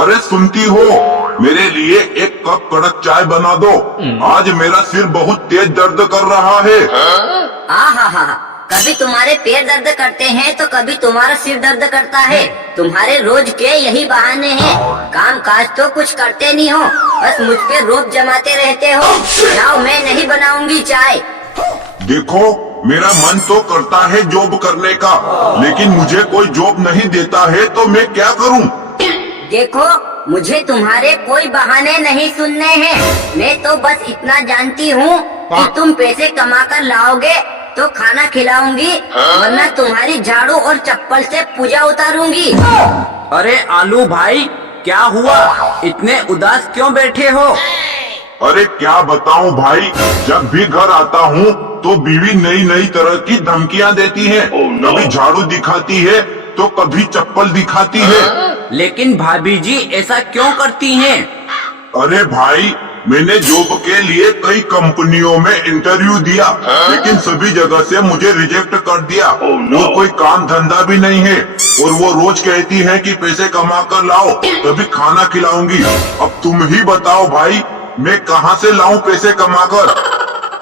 अरे सुनती हो, मेरे लिए एक कप कड़क चाय बना दो। आज मेरा सिर बहुत तेज दर्द कर रहा है। हा, कभी तुम्हारे पैर दर्द करते हैं तो कभी तुम्हारा सिर दर्द करता है। तुम्हारे रोज के यही बहाने हैं। काम काज तो कुछ करते नहीं हो, बस मुझ पे रोब जमाते रहते हो। जाओ, मैं नहीं बनाऊंगी चाय। देखो, मेरा मन तो करता है जॉब करने का, लेकिन मुझे कोई जॉब नहीं देता है, तो मैं क्या करूं? देखो, मुझे तुम्हारे कोई बहाने नहीं सुनने हैं। मैं तो बस इतना जानती हूँ कि तुम पैसे कमा कर लाओगे तो खाना खिलाऊंगी, वरना तुम्हारी झाड़ू और चप्पल से पूजा उतारूंगी। अरे आलू भाई, क्या हुआ? इतने उदास क्यों बैठे हो? अरे क्या बताऊं भाई, जब भी घर आता हूँ तो बीवी नई नई तरह की धमकियाँ देती है। कभी झाड़ू दिखाती है तो कभी चप्पल दिखाती है। लेकिन भाभी जी ऐसा क्यों करती हैं? अरे भाई, मैंने जॉब के लिए कई कंपनियों में इंटरव्यू दिया, लेकिन सभी जगह से मुझे रिजेक्ट कर दिया। और कोई काम धंधा भी नहीं है, और वो रोज कहती है कि पैसे कमा कर लाओ तभी खाना खिलाऊंगी। अब तुम ही बताओ भाई, मैं कहाँ से लाऊं पैसे कमा कर?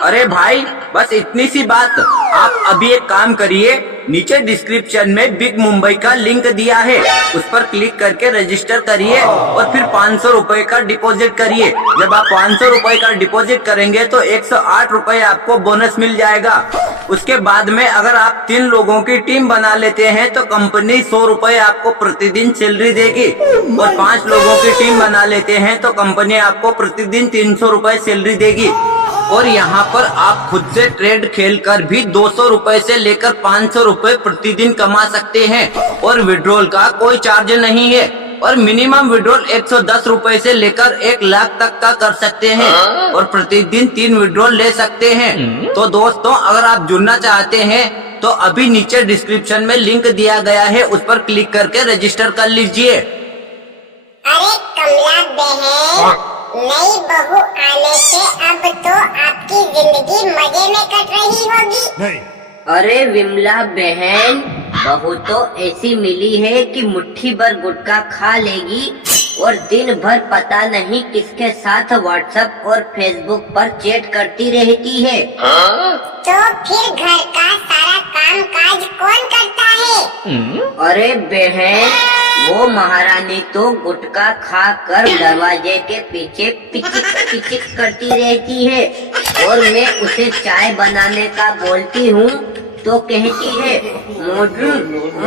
अरे भाई, बस इतनी सी बात। आप अभी एक काम करिए, नीचे डिस्क्रिप्शन में बिग मुंबई का लिंक दिया है, उस पर क्लिक करके रजिस्टर करिए और फिर 500 रुपए का डिपॉजिट करिए। जब आप 500 रुपए का डिपॉजिट करेंगे तो 108 रुपए आपको बोनस मिल जाएगा। उसके बाद में अगर आप 3 लोगों की टीम बना लेते हैं तो कंपनी 100 रुपए आपको प्रतिदिन सैलरी देगी, और 5 लोगों की टीम बना लेते हैं तो कंपनी आपको प्रतिदिन 300 रुपए सैलरी देगी। और यहाँ पर आप खुद से ट्रेड खेल कर भी 200 रुपए से लेकर 500 रुपए प्रतिदिन कमा सकते हैं, और विड्रॉल का कोई चार्ज नहीं है। और मिनिमम विड्रॉल 110 रुपए से लेकर 1 लाख तक का कर सकते हैं, और प्रतिदिन 3 विड्रॉल ले सकते हैं। तो दोस्तों, अगर आप जुड़ना चाहते हैं तो अभी नीचे डिस्क्रिप्शन में लिंक दिया गया है, उस पर क्लिक करके रजिस्टर कर लीजिए। अरे कमला बहन, नई बहू आने से अब तो आपकी जिंदगी मजे में कट रही होगी। अरे विमला बहन, बहू तो ऐसी मिली है कि मुट्ठी भर गुटखा खा लेगी और दिन भर पता नहीं किसके साथ व्हाट्सएप और फेसबुक पर चैट करती रहती है। तो फिर घर का सारा काम काज कौन करता है? अरे बहन, वो महारानी तो गुटखा खा कर दरवाजे के पीछे पिचिक पिचिक करती रहती है, और मैं उसे चाय बनाने का बोलती हूँ तो कहती है, मुझे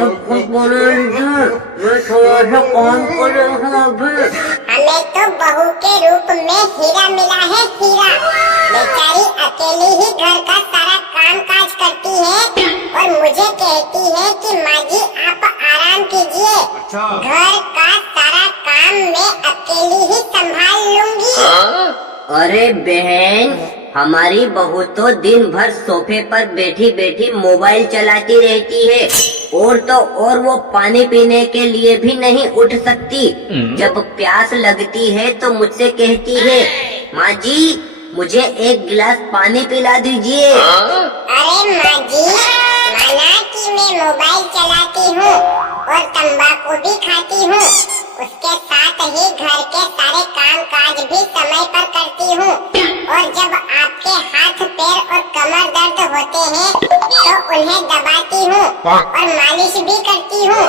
आपको मैं थोड़ा सा काम कर रहा हूँ अभी। हमें तो बहू के रूप में हीरा मिला है, हीरा। बेचारी अकेली ही घर का सारा काम काज करती है और मुझे कहती है कि माँ जी आप आराम कीजिए, घर का सारा काम मैं अकेली ही संभाल लूंगी। अरे बहन, हमारी बहू तो दिन भर सोफे पर बैठी बैठी मोबाइल चलाती रहती है, और तो और वो पानी पीने के लिए भी नहीं उठ सकती। जब प्यास लगती है तो मुझसे कहती है, माँ जी मुझे 1 गिलास पानी पिला दीजिए। अरे माँ जी, माना कि मैं मोबाइल चलाती हूँ और तंबाकू भी खाती हूँ, उसके साथ ही घर के सारे काम काज भी समय पर करती हूँ, और जब आपके हाथ पैर और कमर दर्द होते हैं तो उन्हें दबाती हूँ और मालिश भी करती हूँ।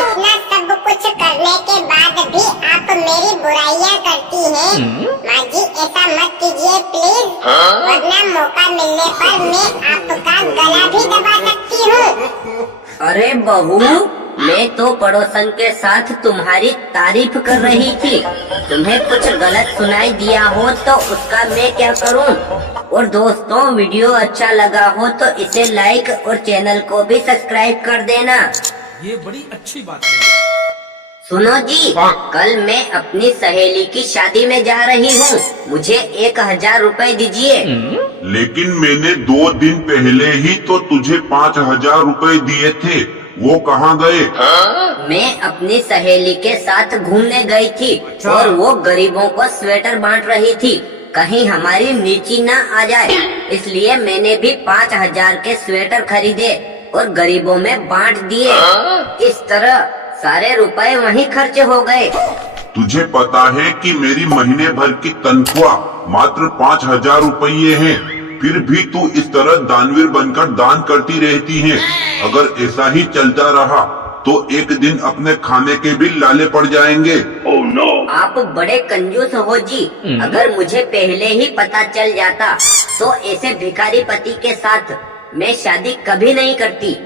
इतना सब कुछ करने के बाद भी आप मेरी बुराइयां करती हैं। माँ जी ऐसा मत कीजिए प्लीज, वरना मौका मिलने पर मैं आपका गला भी दबा सकती हूँ। अरे बहू, मैं तो पड़ोसन के साथ तुम्हारी तारीफ कर रही थी। तुम्हें कुछ गलत सुनाई दिया हो तो उसका मैं क्या करूं? और दोस्तों, वीडियो अच्छा लगा हो तो इसे लाइक और चैनल को भी सब्सक्राइब कर देना। ये बड़ी अच्छी बात है। सुनो जी, कल मैं अपनी सहेली की शादी में जा रही हूँ, मुझे 1000 रुपए दीजिए। लेकिन मैंने 2 दिन पहले ही तो तुझे 5000 रुपए दिए थे, वो कहाँ गए? मैं अपनी सहेली के साथ घूमने गई थी और वो गरीबों को स्वेटर बांट रही थी, कहीं हमारी मिर्ची ना आ जाए, इसलिए मैंने भी 5000 के स्वेटर खरीदे और गरीबों में बांट दिए। इस तरह सारे रुपए वहीं खर्च हो गए। तुझे पता है कि मेरी महीने भर की तनख्वाह मात्र 5,000 रुपये है, फिर भी तू इस तरह दानवीर बनकर दान करती रहती है। अगर ऐसा ही चलता रहा तो एक दिन अपने खाने के भी लाले पड़ जाएंगे। आप बड़े कंजूस हो जी। अगर मुझे पहले ही पता चल जाता तो ऐसे भिखारी पति के साथ मैं शादी कभी नहीं करती।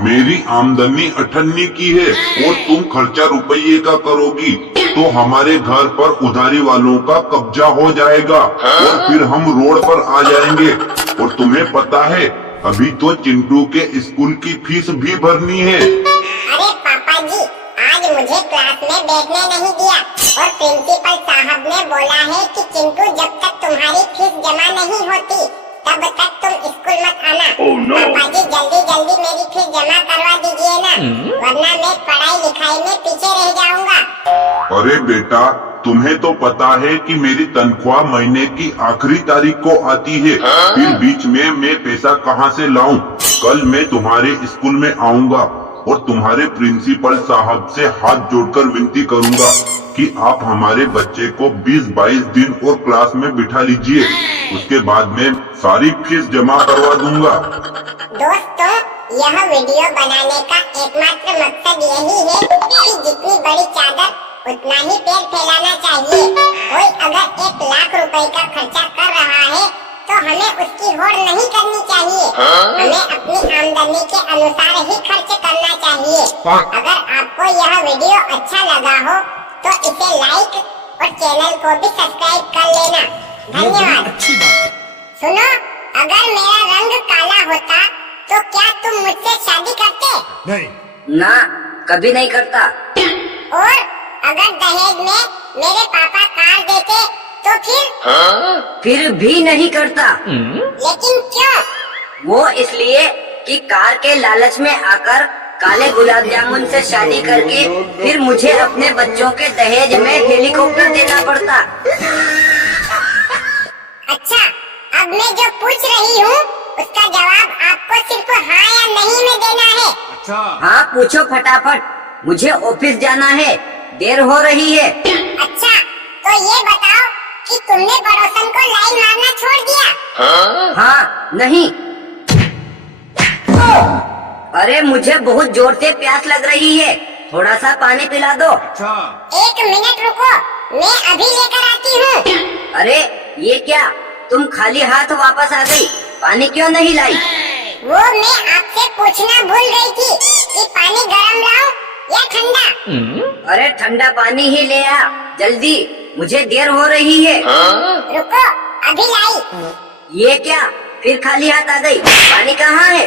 मेरी आमदनी 98 की है और तुम खर्चा रुपये का करोगी तो हमारे घर पर उधारी वालों का कब्जा हो जाएगा और फिर हम रोड पर आ जाएंगे। और तुम्हें पता है अभी तो चिंटू के स्कूल की फीस भी भरनी है। अरे पापा जी, आज मुझे क्लास में बैठने नहीं दिया और प्रिंसिपल साहब ने बोला है कि चिंटू जब तक तुम्हारी फीस जमा नहीं होती तब तक तुम स्कूल मत आना। पापा जी जल्दी जल्दी मेरी फीस जमा करवा दीजिए ना, वरना मैं पढ़ाई लिखाई में पीछे रह जाऊंगा। अरे बेटा, तुम्हें तो पता है कि मेरी तनख्वाह महीने की आखिरी तारीख को आती है, फिर बीच में मैं पैसा कहाँ से लाऊं? कल मैं तुम्हारे स्कूल में आऊंगा और तुम्हारे प्रिंसिपल साहब से हाथ जोड़कर विनती करूंगा कि आप हमारे बच्चे को 20-22 दिन और क्लास में बिठा लीजिए। उसके बाद मैं सारी फीस जमा करवा दूंगा। दोस्तों, यह वीडियो बनाने का एकमात्र मकसद यही है कि जितनी बड़ी चादर उतना ही पैर फैलाना चाहिए। कोई अगर 1 लाख रुपए का खर्चा कर रहा है तो हमें उसकी होड़ नहीं करनी चाहिए। हमें अपनी आमदनी के अनुसार ही खर्च करना चाहिए। अगर आपको यह वीडियो अच्छा लगा हो तो इसे लाइक और चैनल को भी सब्सक्राइब कर लेना। ये बड़ी धन्यवाद। अच्छी बात है। सुनो, अगर मेरा रंग काला होता तो क्या तुम मुझसे शादी करते? नहीं। ना, कभी नहीं करता। और अगर दहेज में मेरे पापा कार देते तो फिर भी नहीं करता। लेकिन क्यों? वो इसलिए कि कार के लालच में आकर काले गुलाब जामुन से शादी करके फिर मुझे अपने बच्चों के दहेज में हेलीकॉप्टर देना पड़ता। अच्छा, अब मैं जो पूछ रही हूँ उसका जवाब आपको सिर्फ हाँ या नहीं में देना है। अच्छा। हाँ, पूछो फटाफट। मुझे ऑफिस जाना है, देर हो रही है। अच्छा, तो ये बताओ कि तुमने पड़ोसन को लाइन मारना छोड़ दिया? हाँ, नहीं। अरे मुझे बहुत जोर से प्यास लग रही है, थोड़ा सा पानी पिला दो। अच्छा। 1 मिनट रुको, मैं अभी लेकर आती हूँ। अरे ये क्या, तुम खाली हाथ वापस आ गई, पानी क्यों नहीं लाई? वो मैं आपसे पूछना भूल गई थी कि पानी गरम लाऊं या ठंडा। अरे ठंडा पानी ही ले आ, जल्दी, मुझे देर हो रही है। रुको, अभी लाई। ये क्या, फिर खाली हाथ आ गई, पानी कहाँ है?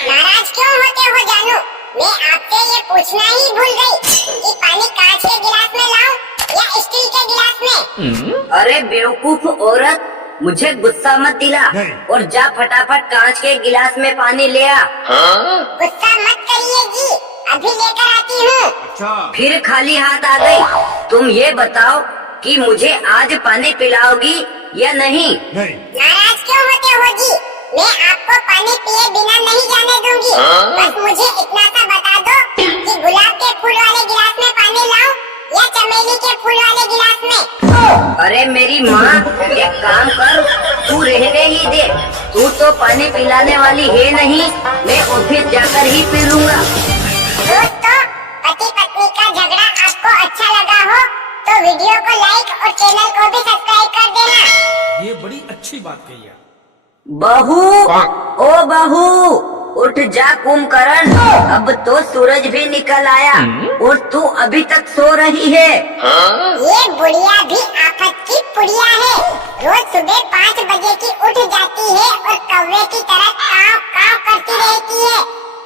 नाराज क्यों होते हो जानू? मैं आपसे ये पूछना ही भूल गई कि पानी कांच के गिलास में लाऊं या स्टील के गिलास में। अरे बेवकूफ औरत, मुझे गुस्सा मत दिला नहीं। और जा फटाफट कांच के गिलास में पानी ले आ। गुस्सा मत करिए जी, अभी लेकर आती हूँ। अच्छा। फिर खाली हाथ आ गई। तुम ये बताओ कि मुझे आज पानी पिलाओगी या नहीं? नहीं। नाराज क्यों होते हो जी? मैं आपको पानी पिए बिना नहीं जाने दूंगी। बस मुझे इतना सा बता दो कि गुलाब के फूल वाले गिलास में पानी लाऊं या चमेली के फूल वाले गिलास में। अरे मेरी माँ, एक काम कर, तू रहने ही दे। तू तो पानी पिलाने वाली है नहीं, मैं ऑफिस जाकर ही पी लूंगा। दोस्तों, पति पत्नी का झगड़ा आपको अच्छा लगा हो तो वीडियो को लाइक और चैनल को भी सब्सक्राइब कर देना। ये बड़ी अच्छी बात कही है। बहू, ओ बहू, उठ जा कुंभकर्ण, अब तो सूरज भी निकल आया और तू अभी तक सो रही है। ये बुढ़िया भी आफत की पुड़िया है। रोज सुबह 5 बजे की उठ जाती है और कौवे की तरह काव काव करती रहती है।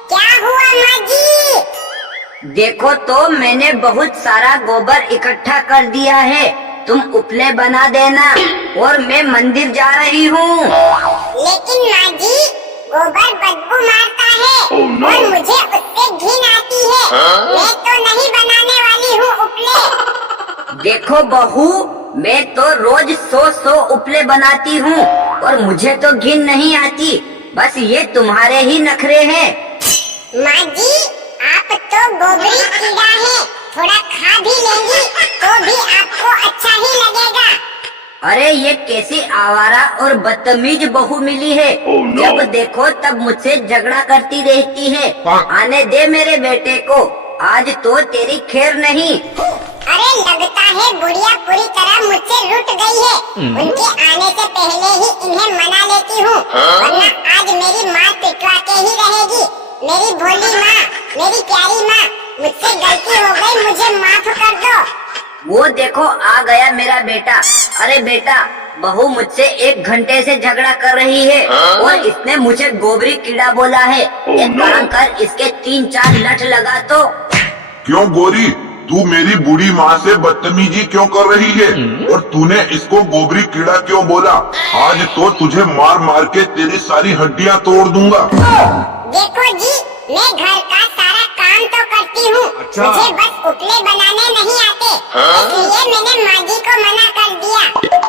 क्या हुआ माँ जी? देखो तो मैंने बहुत सारा गोबर इकट्ठा कर दिया है, तुम उपले बना देना और मैं मंदिर जा रही हूँ। लेकिन माँ जी, गोबर बदबू मारता है और मुझे उससे घिन आती है। मैं तो नहीं बनाने वाली हूँ उपले। देखो बहू, मैं तो रोज 100 उपले बनाती हूँ और मुझे तो घिन नहीं आती, बस ये तुम्हारे ही नखरे हैं। माँ जी, आप तो गोबरी कीड़ा है, थोड़ा खा भी लेंगी तो अरे ये कैसी आवारा और बदतमीज बहू मिली है। जब देखो तब मुझसे झगड़ा करती रहती है। आने दे मेरे बेटे को, आज तो तेरी खैर नहीं। अरे लगता है बुढ़िया पूरी तरह मुझसे रुठ गई है। उनके आने से पहले ही इन्हें मना लेती हूँ, वरना आज मेरी माँ पिटवा के ही रहेगी। मेरी भोली माँ, मेरी प्यारी माँ, मुझसे गलती हो गई, मुझे माफ कर दो। वो देखो आ गया मेरा बेटा। अरे बेटा, बहू मुझसे 1 घंटे से झगड़ा कर रही है और इसने मुझे गोबरी कीड़ा बोला है। एक काम कर, इसके 3-4 लठ लगा तो। क्यों गोरी, तू मेरी बूढ़ी माँ से बदतमीजी क्यों कर रही है? और तूने इसको गोबरी कीड़ा क्यों बोला? आज तो तुझे मार मार के तेरी सारी हड्डियाँ तोड़ दूंगा। देखो जी, मैं घर का सारा काम तो करती हूँ, मुझे बस उपले बनाने नहीं आते। इसलिए मैंने माँ जी को मना कर दिया,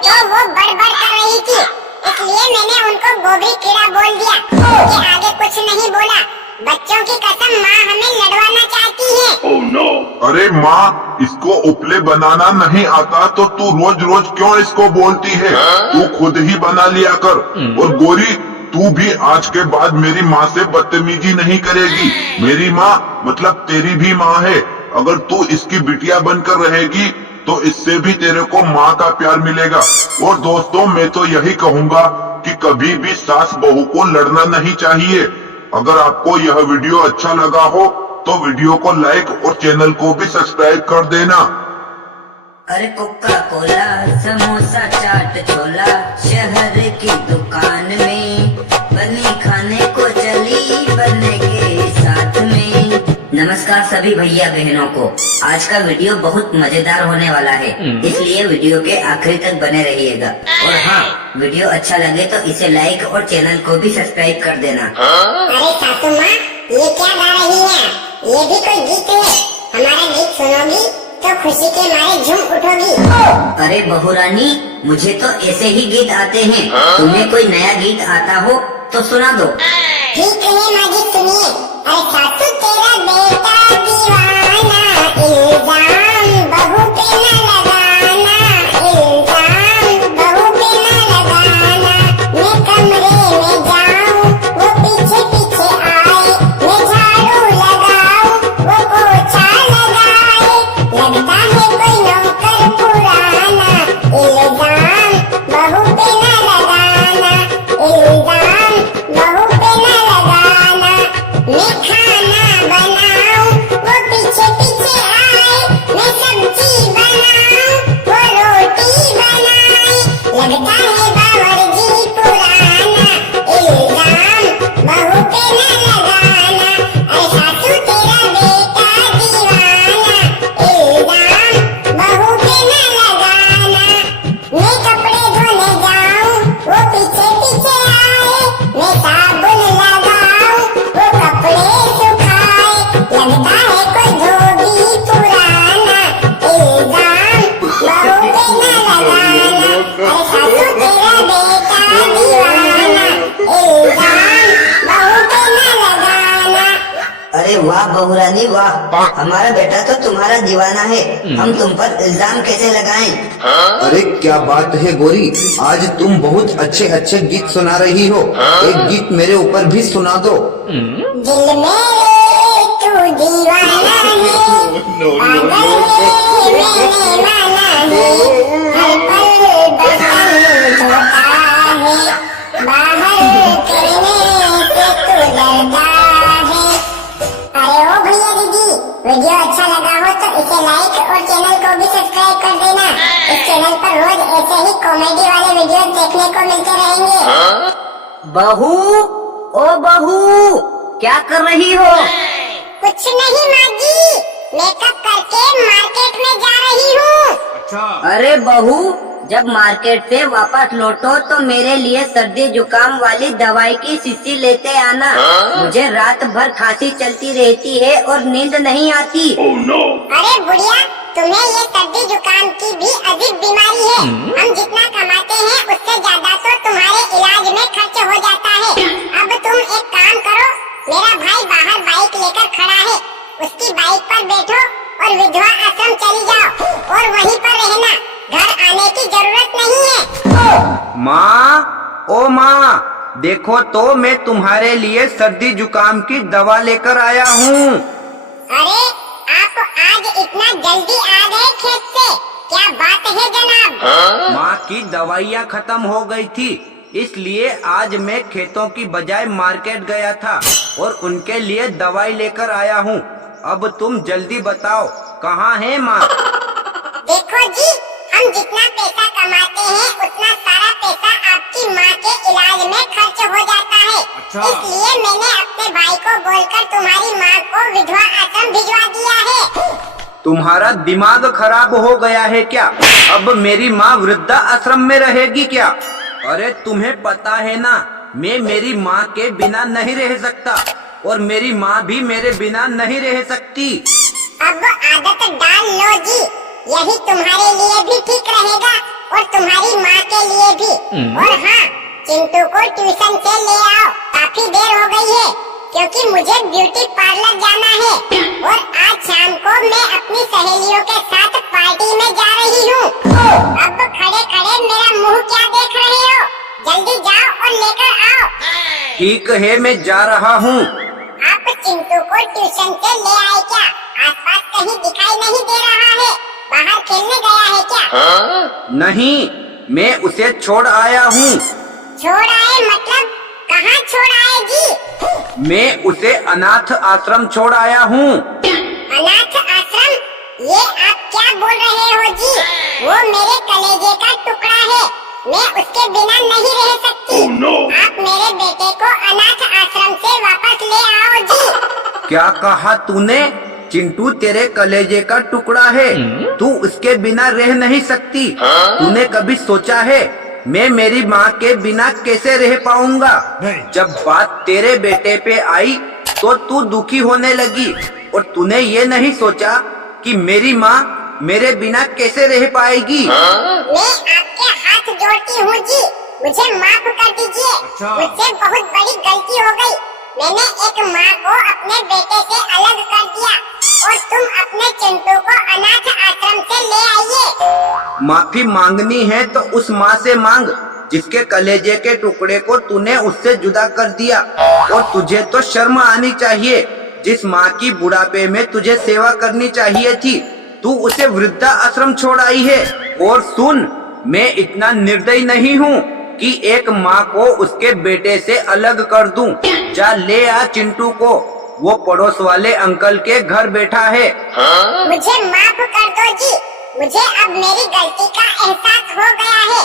तो वो बड़बड़ कर रही थी, इसलिए मैंने उनको गोबरी कीड़ा बोल दिया। उसके आगे कुछ नहीं बोला। बच्चों की कसम, माँ हमें लड़वाना चाहती है। अरे माँ, इसको उपले बनाना नहीं आता तो तू रोज रोज क्यों इसको बोलती है? तू खुद ही बना लिया कर। और गोरी, तू भी आज के बाद मेरी माँ से बदतमीजी नहीं करेगी। मेरी माँ मतलब तेरी भी माँ है। अगर तू इसकी बिटिया बनकर रहेगी तो इससे भी तेरे को माँ का प्यार मिलेगा। और दोस्तों, मैं तो यही कहूँगा कि कभी भी सास बहू को लड़ना नहीं चाहिए। अगर आपको यह वीडियो अच्छा लगा हो तो वीडियो को लाइक और चैनल को भी सब्सक्राइब कर देना। अरे कोका कोला, समोसा, चाट, छोला, शहर की दुकान में बनी खाने को चली बनने के साथ में। नमस्कार सभी भैया बहनों को। आज का वीडियो बहुत मजेदार होने वाला है, इसलिए वीडियो के आखिरी तक बने रहिएगा। और हाँ, वीडियो अच्छा लगे तो इसे लाइक और चैनल को भी सब्सक्राइब कर देना। अरे सासू माँ, ये क्या गा रही है? ये भी कोई गीत है? हमारा गीत सुनोगी तो खुशी के मारे झूम उठोगी। अरे बहू रानी, मुझे तो ऐसे ही गीत आते हैं। तुम्हें कोई नया गीत आता हो तो सुना दो। ठीक है माँ जी, सुनिए। अरे सासू तेरा बेटा दीवाना, इल्जाम बहू पे न लगाना, इल्जाम बहू पे न लगाना। मैं कमरे में जाऊं, वो पीछे पीछे आए, मैं झाड़ू लगाऊं, वो पोछा लगाए। लगता है कोई नौकर पुराना, इल्जाम बहू पे न लगाना, इल्जाम बहू पे न लगाना। मैं खाना बनाऊं, वो पीछे पीछे आए, मैं सब्जी बनाऊं, वो रोटी बनाए। लगता है बावर्ची पुराना, इल्जाम बहू पे न लगाना। अरे सासू तेरा बेटा दीवाना, इल्जाम बहू पे न लगाना। मैं कपड़े धोने जाऊं, वो पीछे पीछे आए, मैं साबुन लगाऊं, वो कपड़े सुखाए। लगता है कोई धोबी पुराना, इल्जाम बहू पे न लगाना। अरे सासू तेरा बेटा दीवाना, इल्जाम बहू पे न लगाना। अरे वाह बहू रानी वाह, हमारा बेटा तो तुम्हारा दीवाना है। हम तुम पर इल्जाम कैसे लगाएं? अरे क्या बात है गोरी, आज तुम बहुत अच्छे अच्छे गीत सुना रही हो। एक गीत मेरे ऊपर भी सुना दो। दिल मेरे तू दीवाना है, पागल है मैंने माना है। हर पल बसंत होता है, बाहर करने से तू डरता है। अरे ओ भैया दीदी, वीडियो अच्छा लगा हो तो इसे लाइक और चैनल को भी सब्सक्राइब कर देना। इस चैनल पर रोज ऐसे ही कॉमेडी वाले वीडियो देखने को मिलते रहेंगे। बहू, ओ बहू, क्या कर रही हो? कुछ नहीं माँ जी, मेकअप करके मार्केट में जा रही हूँ। अरे बहू, जब मार्केट से वापस लौटो तो मेरे लिए सर्दी जुकाम वाली दवाई की शीशी लेते आना। मुझे रात भर खांसी चलती रहती है और नींद नहीं आती। अरे बुढ़िया, तुम्हें ये सर्दी जुकाम की भी अजीब बीमारी है। हम जितना कमाते हैं उससे ज्यादा तो तुम्हारे इलाज में खर्च हो जाता है। अब तुम एक काम करो, मेरा भाई बाहर बाइक लेकर खड़ा है, उसकी बाइक पर बैठो और विधवा आश्रम चली जाओ और वहीं पर रहना। घर आने की जरूरत नहीं है। माँ, ओ माँ, देखो तो मैं तुम्हारे लिए सर्दी जुकाम की दवा लेकर आया हूँ। अरे आप आज इतना जल्दी आ गए खेत से, क्या बात है जनाब? माँ की दवाइयाँ खत्म हो गई थी, इसलिए आज मैं खेतों की बजाय मार्केट गया था और उनके लिए दवाई लेकर आया हूँ। अब तुम जल्दी बताओ कहाँ है माँ? देखो जी, हम जितना पैसा कमाते हैं उतना सारा पैसा आपकी माँ के इलाज में खर्च हो जाता है। इसलिए मैंने अपने भाई को बोलकर तुम्हारी माँ को विधवा आश्रम भिजवा दिया है। तुम्हारा दिमाग खराब हो गया है क्या? अब मेरी माँ वृद्धा आश्रम में रहेगी क्या? अरे तुम्हें पता है ना, मैं मेरी माँ के बिना नहीं रह सकता और मेरी माँ भी मेरे बिना नहीं रह सकती। अब आदत डाल लो जी, यही तुम्हारे लिए भी ठीक रहेगा और तुम्हारी माँ के लिए भी। और हाँ, चिंटू को ट्यूशन से ले आओ, काफी देर हो गई है क्योंकि मुझे ब्यूटी पार्लर जाना है और आज शाम को मैं अपनी सहेलियों के साथ पार्टी में जा रही हूँ। अब खड़े खड़े मेरा मुंह क्या देख रहे हो? जल्दी जाओ और लेकर आओ। ठीक है, मैं जा रहा हूँ। आप चिंटू को ट्यूशन से ले आए क्या? आसपास कहीं दिखाई नहीं दे रहा है, बाहर खेलने गया है क्या? नहीं, मैं उसे छोड़ आया हूँ। छोड़ आए मतलब कहाँ छोड़ आए जी? मैं उसे अनाथ आश्रम छोड़ आया हूँ। अनाथ आश्रम? ये आप क्या बोल रहे हो जी? वो मेरे कलेजे का टुकड़ा है, मैं उसके बिना नहीं रह सकती। आप मेरे बेटे को अनाथ आश्रम से वापस ले आओ जी। क्या कहा तूने? चिंटू तेरे कलेजे का टुकड़ा है, तू उसके बिना रह नहीं सकती। तूने कभी सोचा है मैं मेरी माँ के बिना कैसे रह पाऊंगा? जब बात तेरे बेटे पे आई तो तू दुखी होने लगी और तूने ये नहीं सोचा कि मेरी माँ मेरे बिना कैसे रह पाएगी। मैं आपके हाथ जोड़ती हूँ जी, मुझे माफ कर दीजिए। मुझसे बहुत बड़ी गलती हो गई। मैंने एक माँ को अपने बेटे से अलग कर दिया और तुम अपने चिंटू को अनाथ आश्रम से ले आइए। माफी मांगनी है तो उस माँ से मांग जिसके कलेजे के टुकड़े को तूने उससे जुदा कर दिया। और तुझे तो शर्म आनी चाहिए, जिस माँ की बुढ़ापे में तुझे सेवा करनी चाहिए थी, तू उसे वृद्धा आश्रम छोड़ आई है। और सुन, मैं इतना निर्दयी नहीं हूँ कि एक माँ को उसके बेटे से अलग कर दूं। जा ले आ चिंटू को, वो पड़ोस वाले अंकल के घर बैठा है। मुझे माफ कर दो जी, मुझे अब मेरी गलती का एहसास हो गया है।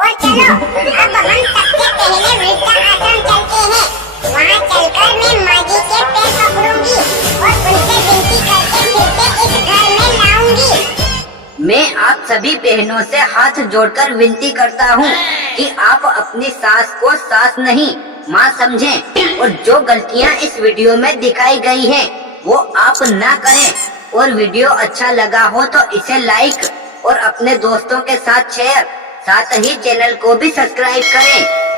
और चलो अब हम सबसे पहले वृद्धा आश्रम चलते हैं। वहाँ चलकर मैं माँ जी के पैर पकड़ूंगी और उनसे विनती करके फिर से इस घर में लाऊंगी। मैं आप सभी बहनों से हाथ जोड़कर विनती करता हूँ कि आप अपनी सास को सास नहीं माँ समझें और जो गलतियाँ इस वीडियो में दिखाई गई हैं वो आप ना करें। और वीडियो अच्छा लगा हो तो इसे लाइक और अपने दोस्तों के साथ शेयर, साथ ही चैनल को भी सब्सक्राइब करें।